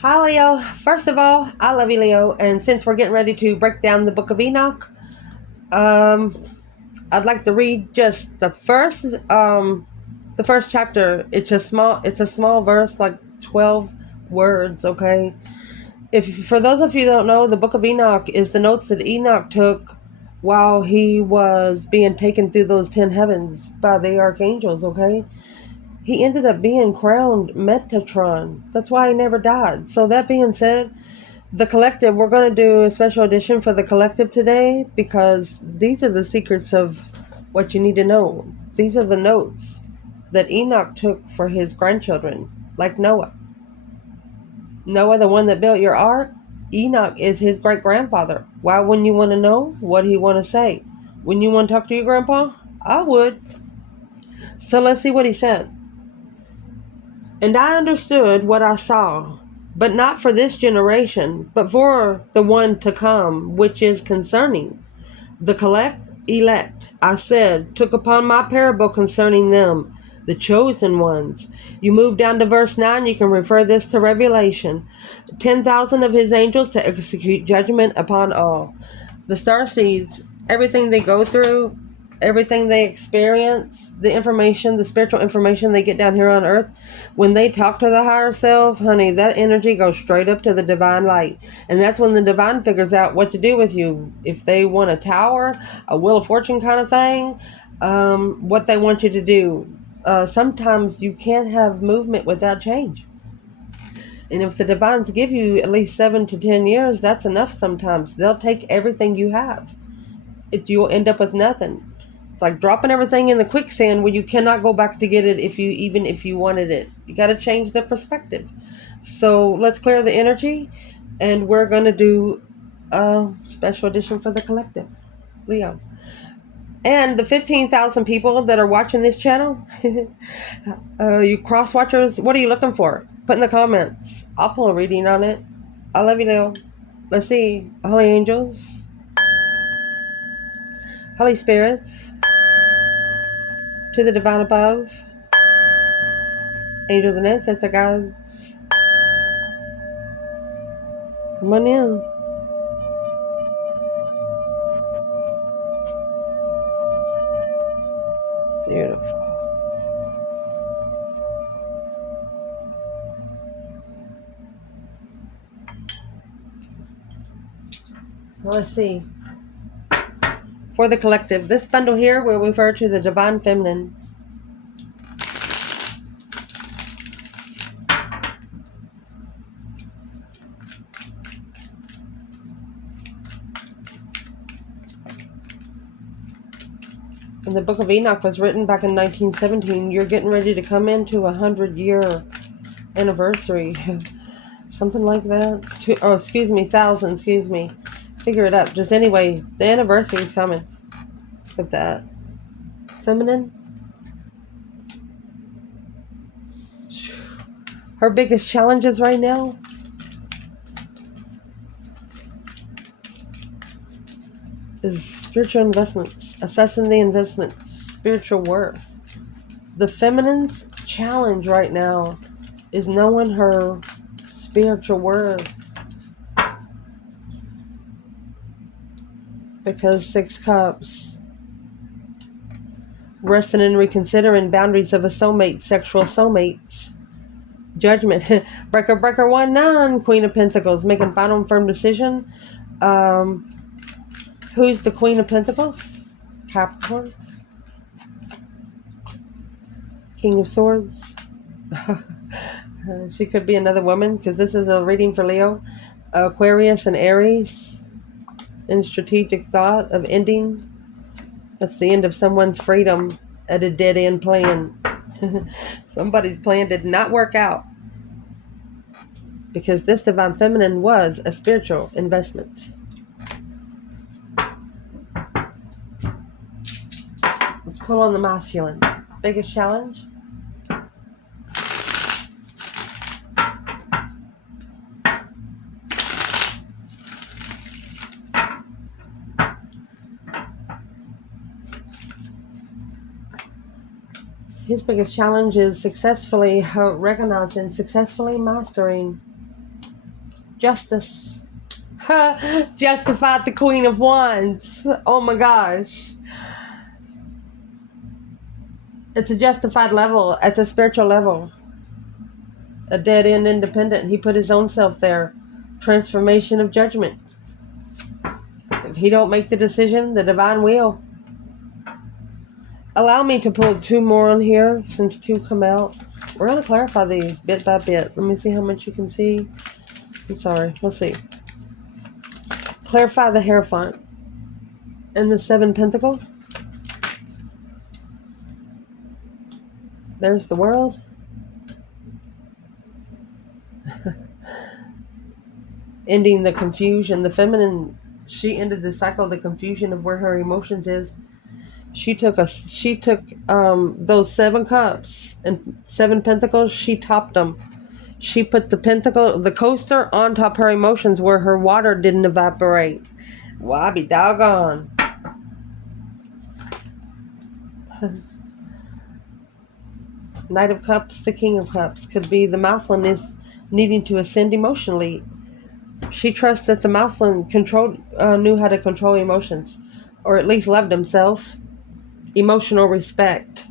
Hi, Leo. First of all, I love you, Leo. And since we're getting ready to break down the book of Enoch, um, I'd like to read just the first chapter. It's a small verse, like 12 words. Okay. If for those of you that don't know, the book of Enoch is the notes that Enoch took while he was being taken through those 10 heavens by the archangels. Okay. He ended up being crowned Metatron. That's why he never died. So that being said, the collective, we're going to do a special edition for the collective today because these are the secrets of what you need to know. These are the notes that Enoch took for his grandchildren, like Noah. Noah, the one that built your ark, Enoch is his great grandfather. Why wouldn't you want to know what he want to say? Wouldn't you want to talk to your grandpa? I would. So let's see what he said. And I understood what I saw, but not for this generation, but for the one to come, which is concerning the elect. I said, took upon my parable concerning them, the chosen ones. You move down to verse 9, you can refer this to Revelation. 10,000 of his angels to execute judgment upon all. The star seeds, everything they go through, everything they experience, the information, the spiritual information they get down here on earth, when they talk to the higher self, honey, that energy goes straight up to the divine light. And that's when the divine figures out what to do with you. If they want a tower, a wheel of fortune kind of thing, what they want you to do. Sometimes you can't have movement without change. And if the divines give you at least 7 to 10 years, that's enough sometimes. They'll take everything you have. You'll end up with nothing. It's like dropping everything in the quicksand where you cannot go back to get it if you wanted it. You got to change the perspective. So let's clear the energy, and we're going to do a special edition for the collective, Leo. And the 15,000 people that are watching this channel, you cross watchers, what are you looking for? Put in the comments. I'll pull a reading on it. I love you, Leo. Let's see. Holy angels, Holy spirits, to the divine above, angels and ancestor guides, come on in. Beautiful. So let's see. For the collective, this bundle here will refer to the divine feminine. And the book of Enoch was written back in 1917. You're getting ready to come into a 100-year anniversary. Something like that. Oh, excuse me, 1,000, excuse me. Figure it up. Just anyway, the anniversary is coming. Look at that. Feminine. Her biggest challenges right now is spiritual investments, assessing the investments, spiritual worth. The feminine's challenge right now is knowing her spiritual worth. Because 6 cups, resting and reconsidering boundaries of a soulmate, sexual soulmates. Judgment, breaker 1-9, Queen of Pentacles, making final and firm decision. Who's the Queen of Pentacles? Capricorn. King of Swords. She could be another woman because this is a reading for Leo. Aquarius and Aries. In strategic thought of ending. That's the end of someone's freedom at a dead end plan. Somebody's plan did not work out. Because this divine feminine was a spiritual investment. Let's pull on the masculine. Biggest challenge? His biggest challenge is successfully recognizing, successfully mastering Justice. Justified the Queen of Wands. Oh my gosh. It's a justified level. It's a spiritual level. A dead end independent. He put his own self there. Transformation of judgment. If he don't make the decision, the divine will. Allow me to pull 2 more on here since 2 come out. We're going to clarify these bit by bit. Let me see how much you can see. I'm sorry. Let's see. Clarify the Hierophant. And the 7 Pentacles. There's the World. Ending the confusion. The feminine, she ended the cycle of the confusion of where her emotions is. She took those 7 cups and 7 pentacles. She topped them. She put the coaster on top her emotions where her water didn't evaporate. Well, I be doggone. Knight of Cups, the King of Cups. Could be the Mouseling is needing to ascend emotionally. She trusts that the Mouseling knew how to control emotions, or at least loved himself. Emotional respect.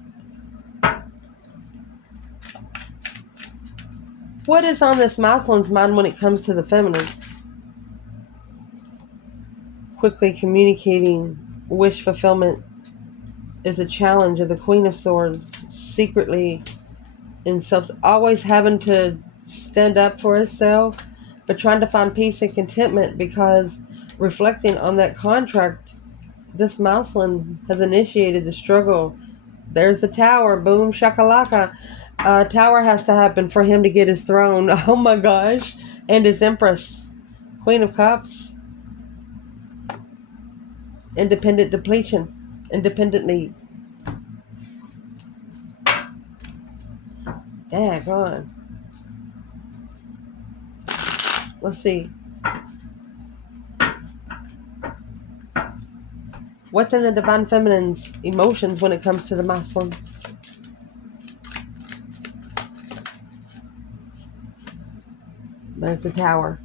What is on this Mouseling's mind when it comes to the feminine? Quickly communicating wish fulfillment is a challenge of the Queen of Swords. Secretly in self, always having to stand up for herself, but trying to find peace and contentment because reflecting on that contract, this Mouseling has initiated the struggle. There's the Tower. Boom, shakalaka. Tower has to happen for him to get his throne. Oh my gosh. And his Empress. Queen of Cups. Independent depletion. Independently. Daggone. Let's see. What's in the Divine Feminine's emotions when it comes to the Mouseling? There's the Tower.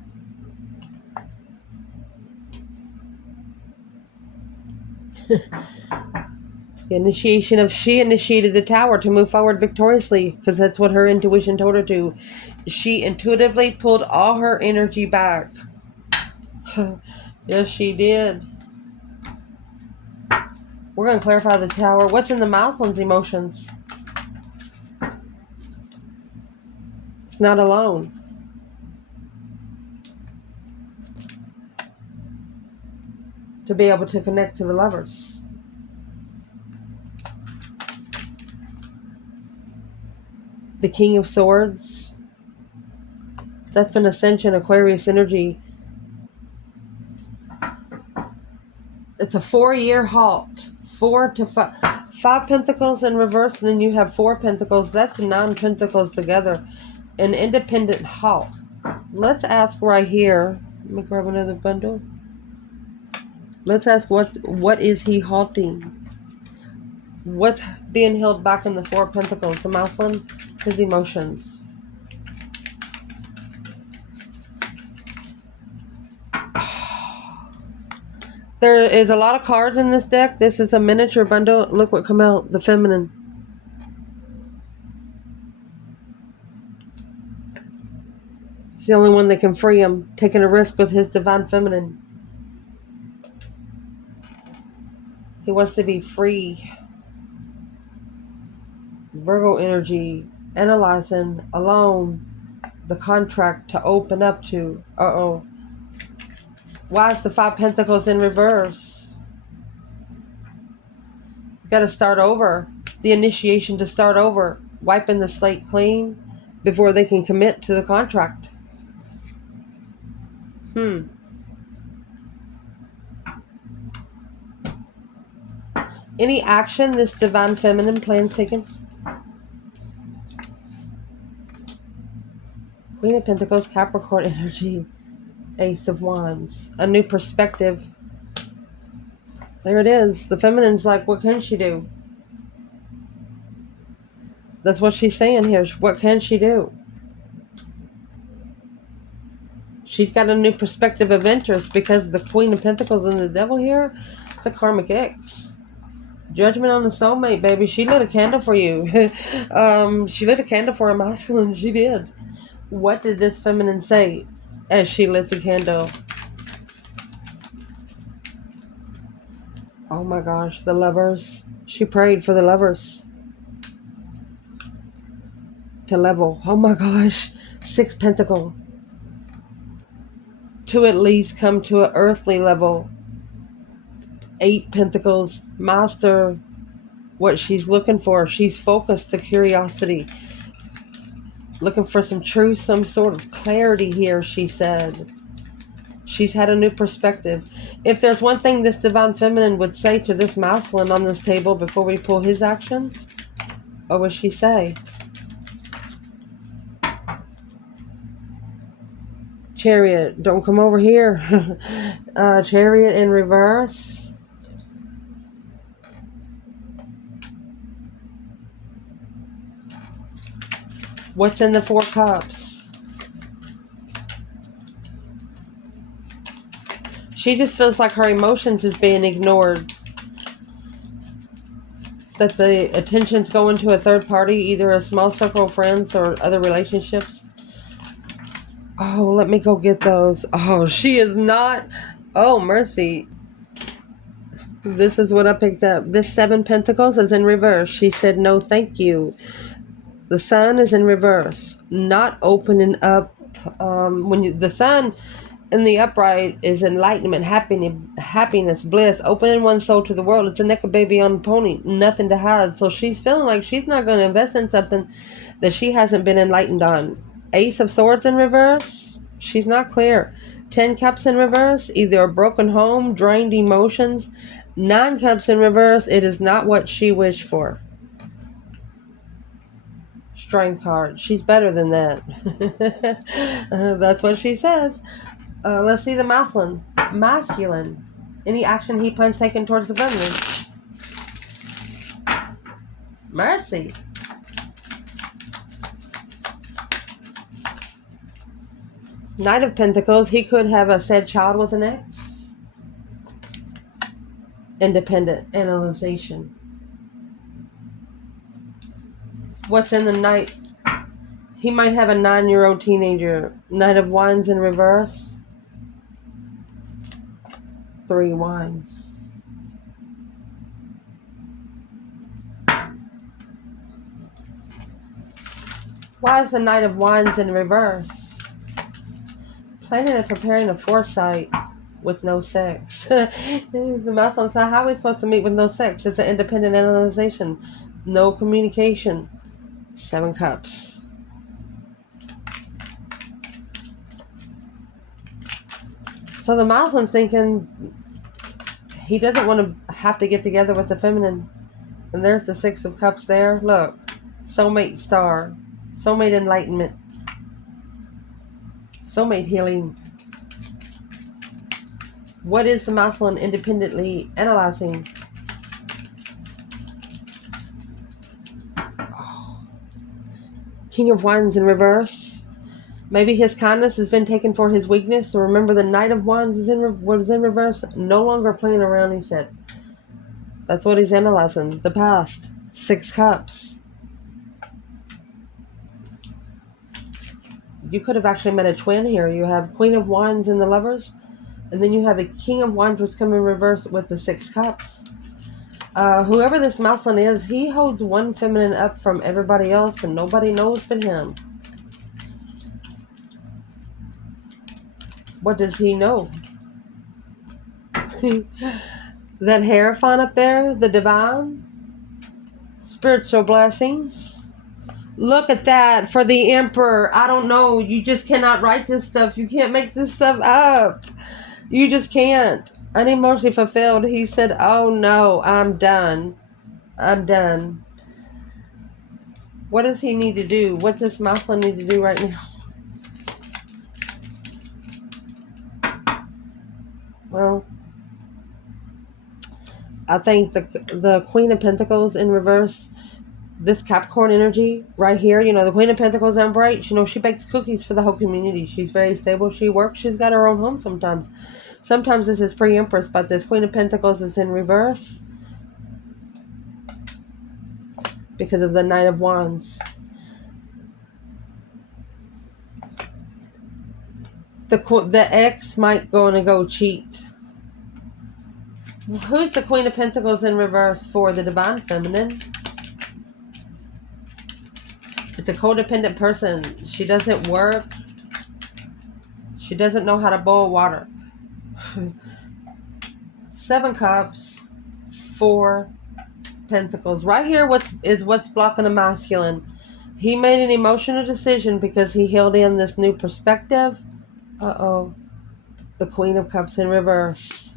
She initiated the Tower to move forward victoriously because that's what her intuition told her to. She intuitively pulled all her energy back. Yes, she did. We're going to clarify the Tower. What's in the Mouseling's emotions? It's not alone. To be able to connect to the lovers. The King of Swords. That's an Ascension Aquarius energy. It's a 4-year halt. 4 to 5. 5 Pentacles in reverse, and then you have 4 Pentacles. That's 9 Pentacles together. An independent halt. Let's ask right here. Let me grab another bundle. Let's ask what is he halting? What's being held back in the 4 Pentacles? The Mouseling, his emotions. There is a lot of cards in this deck. This is a miniature bundle. Look what come out. The Feminine. It's the only one that can free him. Taking a risk with his Divine Feminine. He wants to be free. Virgo energy. Analyzing alone the contract to open up to. Uh-oh. Why is the 5 Pentacles in reverse? You got to start over. The initiation to start over. Wiping the slate clean before they can commit to the contract. Any action this Divine Feminine plans taking? Queen of Pentacles, Capricorn energy. Ace of Wands. A new perspective. There it is. The Feminine's like, what can she do? That's what she's saying here. What can she do? She's got a new perspective of interest because the Queen of Pentacles and the Devil here, it's a karmic ex. Judgment on the soulmate, baby. She lit a candle for you. She lit a candle for a masculine. She did. What did this feminine say as she lit the candle? Oh my gosh, the lovers. She prayed for the lovers to level. Oh my gosh. 6 Pentacle. To at least come to an earthly level. 8 Pentacles. Master what she's looking for. She's focused to curiosity. Looking for some truth, some sort of clarity here, she said. She's had a new perspective. If there's one thing this divine feminine would say to this masculine on this table before we pull his actions, what would she say? Chariot, don't come over here. Chariot in reverse. What's in the 4 Cups? She just feels like her emotions is being ignored. That the attention's going to a third party, either a small circle of friends or other relationships. Oh, let me go get those. Oh, she is not. Oh, mercy. This is what I picked up. This 7 Pentacles is in reverse. She said, no, thank you. The Sun is in reverse. Not opening up. The Sun in the upright is enlightenment, happiness, bliss, opening one's soul to the world. It's a naked baby on a pony. Nothing to hide. So she's feeling like she's not going to invest in something that she hasn't been enlightened on. Ace of Swords in reverse. She's not clear. 10 Cups in reverse. Either a broken home, drained emotions. 9 Cups in reverse. It is not what she wished for. Strength card. She's better than that. That's what she says. Let's see the masculine. Any action he plans taken towards the feminine. Mercy. Knight of Pentacles. He could have a said child with an ex. Independent analyzation. What's in the Knight? He might have a 9-year-old teenager. Knight of Wands in reverse. 3 Wands. Why is the Knight of Wands in reverse? Planning and preparing a foresight with no sex. The masculine said, how are we supposed to meet with no sex? It's an independent analyzation. No communication. 7 Cups. So the masculine's thinking he doesn't want to have to get together with the feminine. And there's the 6 of Cups there. Look. Soulmate star. Soulmate enlightenment. Soulmate healing. What is the masculine independently analyzing? Oh. King of Wands in reverse. Maybe his kindness has been taken for his weakness. So remember, the Knight of Wands was in reverse. No longer playing around, he said. That's what he's analyzing. The past. 6 Cups. You could have actually met a twin here. You have Queen of Wands in the Lovers. And then you have the King of Wands, which come in reverse with the 6 Cups. Whoever this masculine is, he holds one feminine up from everybody else, and nobody knows but him. What does he know? That Hierophant up there, the divine, spiritual blessings. Look at that for the Emperor. I don't know. You just cannot write this stuff. You can't make this stuff up. You just can't. Unemotionally fulfilled. He said, oh no, I'm done. I'm done. What does he need to do? What's this masculine need to do right now? Well, I think the Queen of Pentacles in reverse, this Capricorn energy right here, you know, the Queen of Pentacles and bright, you know, she bakes cookies for the whole community. She's very stable. She works. She's got her own home sometimes. Sometimes this is pre-Empress, but this Queen of Pentacles is in reverse because of the Knight of Wands. The ex might go cheat. Who's the Queen of Pentacles in reverse for the Divine Feminine? It's a codependent person. She doesn't work. She doesn't know how to boil water. 7 Cups, 4 Pentacles. Right here what's blocking the masculine. He made an emotional decision because he held in this new perspective. Uh-oh. The Queen of Cups in reverse.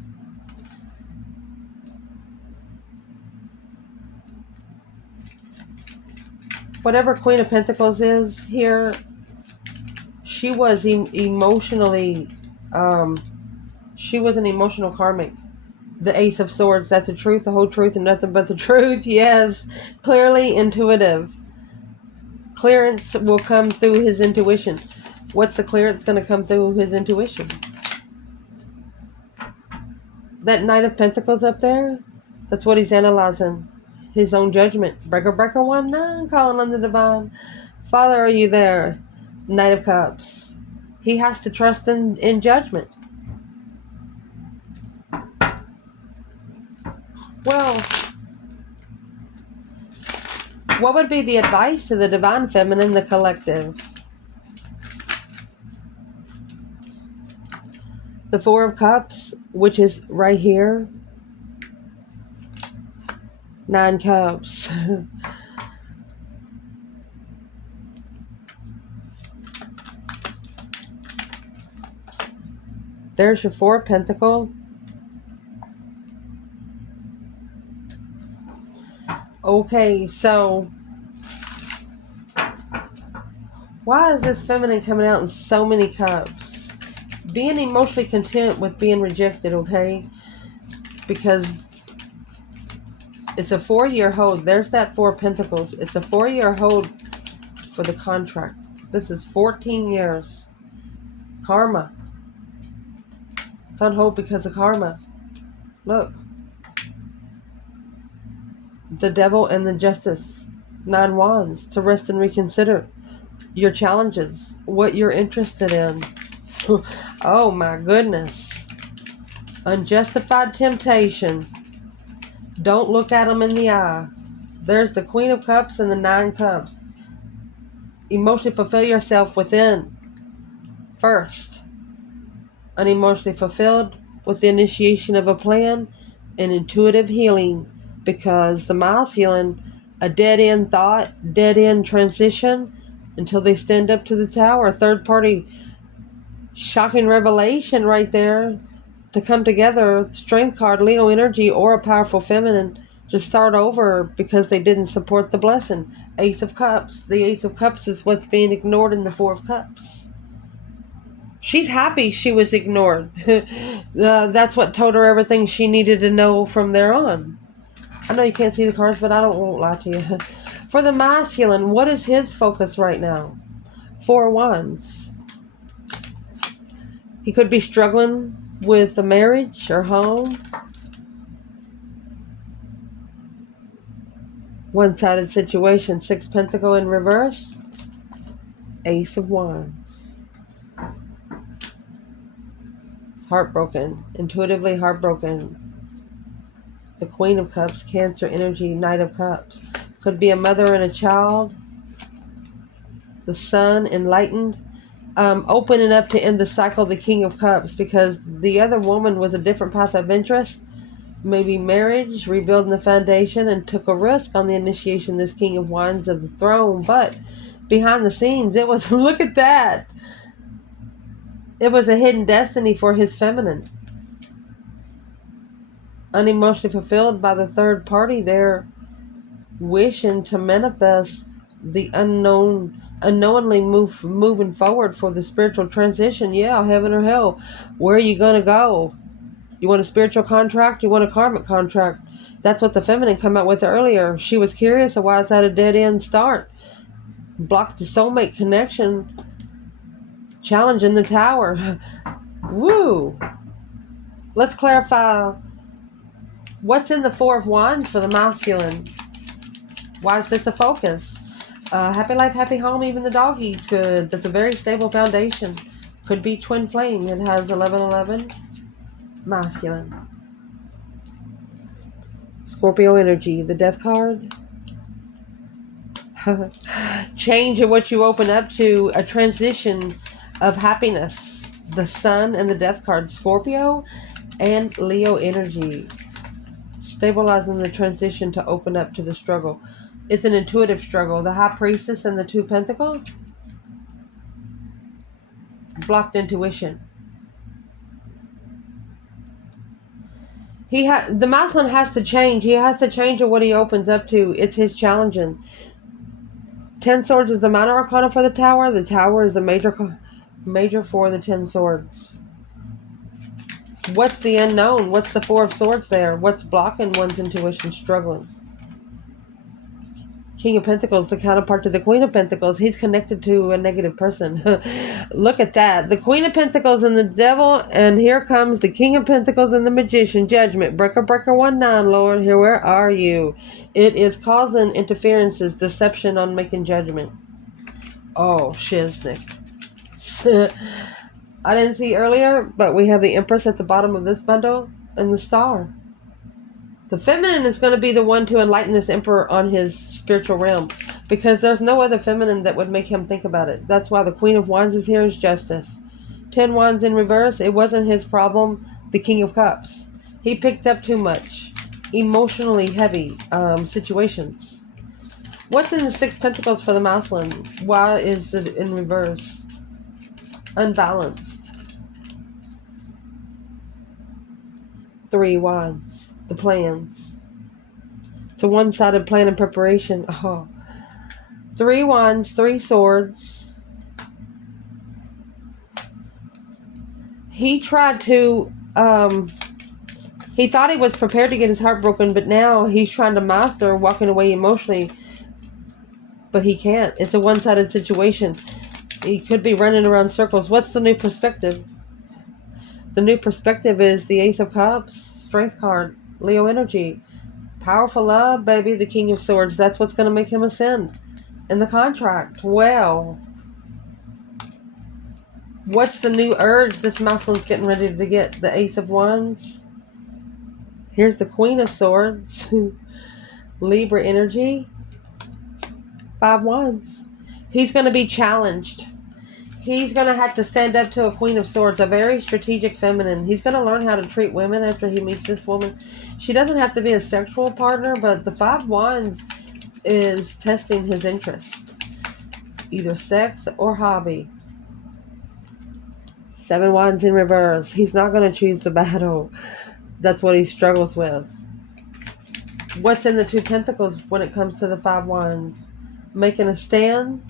Whatever Queen of Pentacles is here, she was emotionally, she was an emotional karmic. The Ace of Swords, that's the truth, the whole truth, and nothing but the truth. Yes, clearly intuitive. Clearance will come through his intuition. What's the clearance going to come through his intuition? That Knight of Pentacles up there, that's what he's analyzing. His own judgment. Breaker, 1-9, calling on the divine. Father, are you there? Knight of Cups. He has to trust in judgment. Well, what would be the advice to the Divine Feminine, the collective? The 4 of Cups, which is right here. 9 Cups. There's your 4 Pentacle. Okay, so why is this feminine coming out in so many cups? Being emotionally content with being rejected, okay? Because it's a 4-year hold. There's that 4 Pentacles. It's a 4-year hold for the contract. This is 14 years. Karma. It's on hold because of karma. Look. The Devil and the Justice. 9 Wands. To rest and reconsider your challenges. What you're interested in. Oh my goodness. Unjustified temptation. Don't look at them in the eye. There's the Queen of Cups and the 9 Cups. Emotionally fulfill yourself within. First. Unemotionally fulfilled with the initiation of a plan and intuitive healing. Because the masculine, a dead-end thought, dead-end transition until they stand up to the tower. Third party, shocking revelation right there to come together. Strength card, Leo energy, or a powerful feminine to start over because they didn't support the blessing. Ace of Cups. The Ace of Cups is what's being ignored in the 4 of Cups. She's happy she was ignored. That's what told her everything she needed to know from there on. I know you can't see the cards, but I won't lie to you. For the masculine, what is his focus right now? 4 Wands. He could be struggling with a marriage or home. One-sided situation. 6 Pentacle in reverse. Ace of Wands. It's heartbroken. Intuitively heartbroken. The Queen of Cups, Cancer energy, Knight of Cups. Could be a mother and a child. The Sun, enlightened. Opening up to end the cycle, the King of Cups, because the other woman was a different path of interest. Maybe marriage, rebuilding the foundation, and took a risk on the initiation, this King of Wands of the throne. But behind the scenes, it was, look at that. It was a hidden destiny for his feminine. Unemotionally fulfilled by the third party. They're wishing to manifest the unknowingly moving forward for the spiritual transition. Yeah, heaven or hell. Where are you going to go? You want a spiritual contract? You want a karmic contract? That's what the feminine come out with earlier. She was curious of why it's at a dead end start. Blocked the soulmate connection. Challenging the tower. Woo! Let's clarify what's in the Four of Wands for the masculine. Why is this a focus? Happy life, happy home, even the dog eats good. That's a very stable foundation. Could be twin flame. It has 1111. Masculine. Scorpio energy. The death card. Change in what you open up to. A transition of happiness. The sun and the death card. Scorpio and Leo energy. Stabilizing the transition to open up to the struggle. It's an intuitive struggle. The High Priestess and the Two Pentacles. Blocked intuition. The masculine has to change. He has to change in what he opens up to. It's his challenging. 10 Swords is the minor arcana for the tower. The tower is the major for the 10 Swords. What's the unknown? What's the Four of Swords there? What's blocking one's intuition, struggling? King of Pentacles, the counterpart to the Queen of Pentacles. He's connected to a negative person. Look at that. The Queen of Pentacles and the Devil. And here comes the King of Pentacles and the Magician. Judgment. Breaker, breaker, 1-9, Lord. Here, where are you? It is causing interferences, deception on making judgment. Oh, shiznick. I didn't see earlier, but we have the Empress at the bottom of this bundle and the Star. The feminine is going to be the one to enlighten this emperor on his spiritual realm, because there's no other feminine that would make him think about it. That's why the Queen of Wands is here as justice. 10 Wands in reverse. It wasn't his problem. The King of Cups. He picked up too much. Emotionally heavy situations. What's in the 6 Pentacles for the masculine? Why is it in reverse? Unbalanced. 3 Wands. The plans. It's a one-sided plan and preparation. Oh. 3 Wands, 3 Swords. He tried to, he thought he was prepared to get his heart broken, but now he's trying to master walking away emotionally. But he can't. It's a one-sided situation. He could be running around circles. What's the new perspective? The new perspective is the Ace of Cups, Strength card. Leo energy. Powerful love, baby. The King of Swords. That's what's going to make him ascend in the contract. Well, what's the new urge this masculine's getting ready to get? The Ace of Wands. Here's the Queen of Swords. Libra energy. 5 Wands. He's going to be challenged. He's going to have to stand up to a Queen of Swords, a very strategic feminine. He's going to learn how to treat women after he meets this woman. She doesn't have to be a sexual partner, but the 5 Wands is testing his interest. Either sex or hobby. 7 Wands in reverse. He's not going to choose the battle. That's what he struggles with. What's in the 2 Pentacles when it comes to the 5 Wands? Making a stand.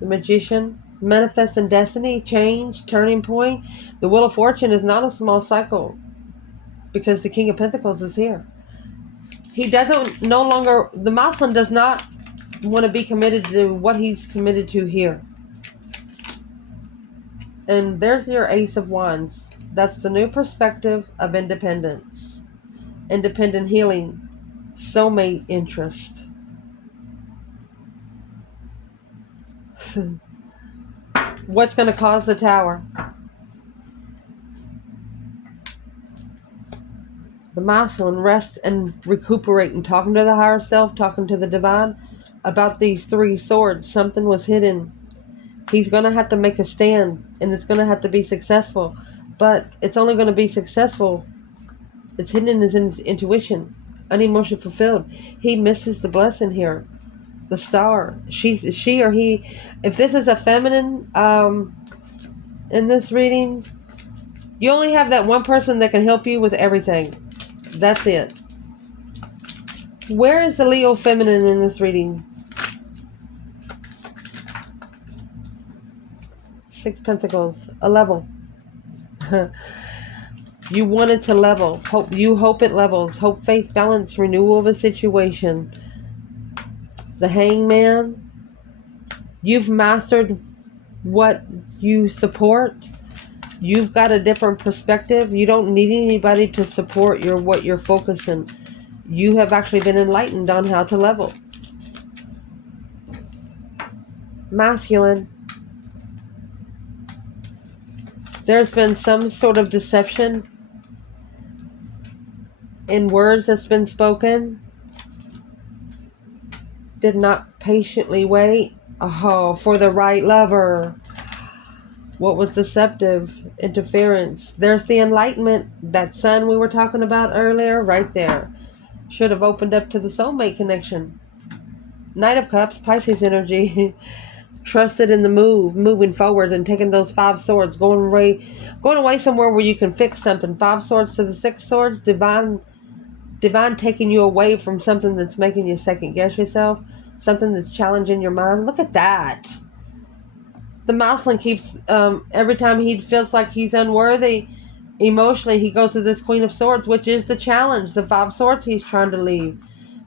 The Magician. Manifesting destiny, change, turning point. The Wheel of Fortune is not a small cycle because the King of Pentacles is here. He doesn't no longer, the masculine does not want to be committed to what he's committed to here. And there's your Ace of Wands. That's the new perspective of independence. Independent healing. Soulmate interest. What's going to cause the tower? The masculine rest and recuperate and talking to the higher self, talking to the divine about these 3 swords. Something was hidden. He's going to have to make a stand, and it's going to have to be successful. But it's only going to be successful. It's hidden in his intuition, unemotion fulfilled. He misses the blessing here. The Star. She or he. If this is a feminine in this reading, you only have that one person that can help you with everything. That's it. Where is the Leo feminine in this reading? 6 Pentacles. A level. You want it to level. Hope it levels. Hope, faith, balance, renewal of a situation. The Hangman. You've mastered what you support. You've got a different perspective. You don't need anybody to support what you're focusing. You have actually been enlightened on how to level. Masculine. There's been some sort of deception in words that's been spoken. Did not patiently wait for the right lover. What was deceptive? Interference. There's the enlightenment. That sun we were talking about earlier, right there. Should have opened up to the soulmate connection. Knight of Cups, Pisces energy. Trusted in the moving forward and taking those 5 swords, going away somewhere where you can fix something. 5 swords to the 6 swords, divine taking you away from something that's making you second guess yourself, something that's challenging your mind. Look at that. The masculine keeps, every time he feels like he's unworthy emotionally, he goes to this Queen of Swords, which is the challenge, the 5 swords he's trying to leave.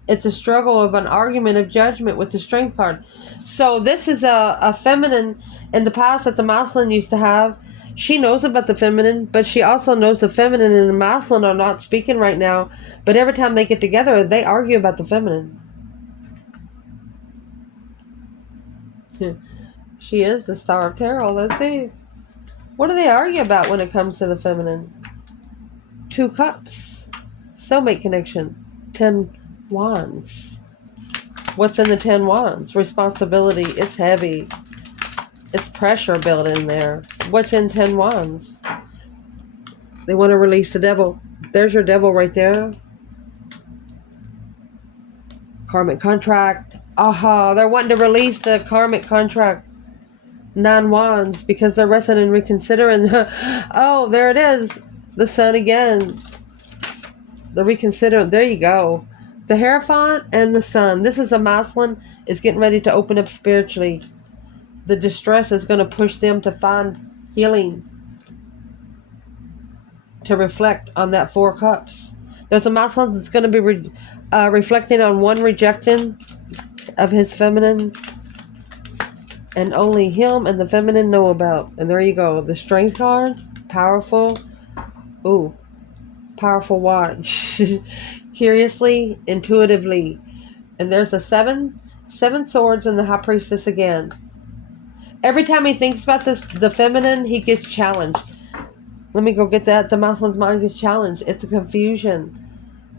It's a struggle of an argument of judgment with the Strength card. So this is a feminine in the past that the masculine used to have. She knows about the feminine, but she also knows the feminine and the masculine are not speaking right now. But every time they get together, they argue about the feminine. She is the Star of Taroh. Let's see. What do they argue about when it comes to the feminine? 2 cups. Soulmate connection. 10 wands. What's in the 10 wands? Responsibility. It's heavy. It's pressure built in there. What's in 10 wands? They want to release the devil. There's your devil right there. Karmic contract. They're wanting to release the karmic contract. 9 wands because they're resting and reconsidering. Oh, there it is. The sun again. The reconsider. There you go. The Hierophant and the sun. This is a masculine is getting ready to open up spiritually. The distress is going to push them to find healing. To reflect on that 4 cups. There's a masculine that's going to be reflecting on one rejection of his feminine. And only him and the feminine know about. And there you go. The Strength card. Powerful. Ooh. Powerful watch. Curiously, intuitively. And there's the 7 swords and the High Priestess again. Every time he thinks about the feminine, he gets challenged. Let me go get that. The masculine's mind gets challenged. It's a confusion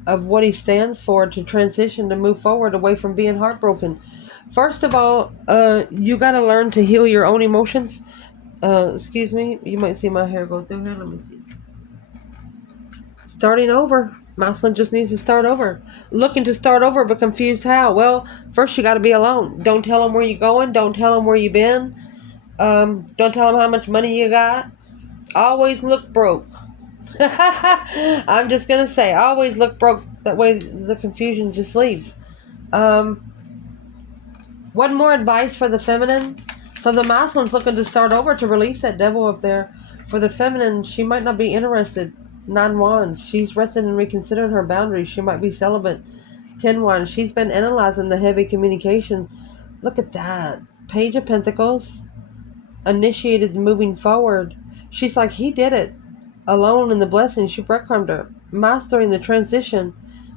of what he stands for to transition, to move forward away from being heartbroken. First of all, you got to learn to heal your own emotions. Excuse me. You might see my hair go through here. Let me see. Starting over. Masculine just needs to start over. Looking to start over, but confused how. Well, first you got to be alone. Don't tell them where you're going. Don't tell them where you've been. Don't tell them how much money you got. Always look broke. I'm just going to say, always look broke. That way the confusion just leaves. One more advice for the feminine. So the masculine's looking to start over to release that devil up there. For the feminine, she might not be interested. 9 wands. She's resting and reconsidering her boundaries. She might be celibate. 10 wands. She's been analyzing the heavy communication. Look at that. Page of Pentacles. Initiated moving forward. She's like, he did it. Alone in the blessing. She breadcrumbed her. Mastering the transition.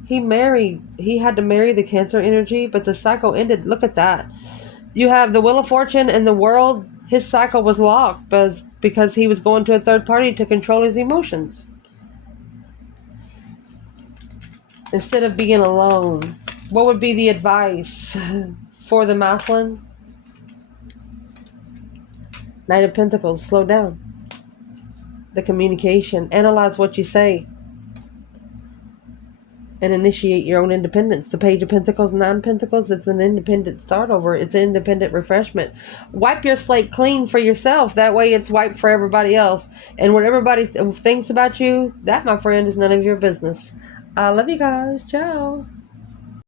He had to marry the Cancer energy, but the cycle ended. Look at that. You have the Wheel of Fortune and the World. His cycle was locked because he was going to a third party to control his emotions. Instead of being alone, what would be the advice for the masculine? Knight of Pentacles, slow down. The communication, analyze what you say, and initiate your own independence. The Page of Pentacles, 9 Pentacles, it's an independent start over. It's an independent refreshment. Wipe your slate clean for yourself. That way it's wiped for everybody else. And what everybody thinks about you, that, my friend, is none of your business. I love you guys. Ciao.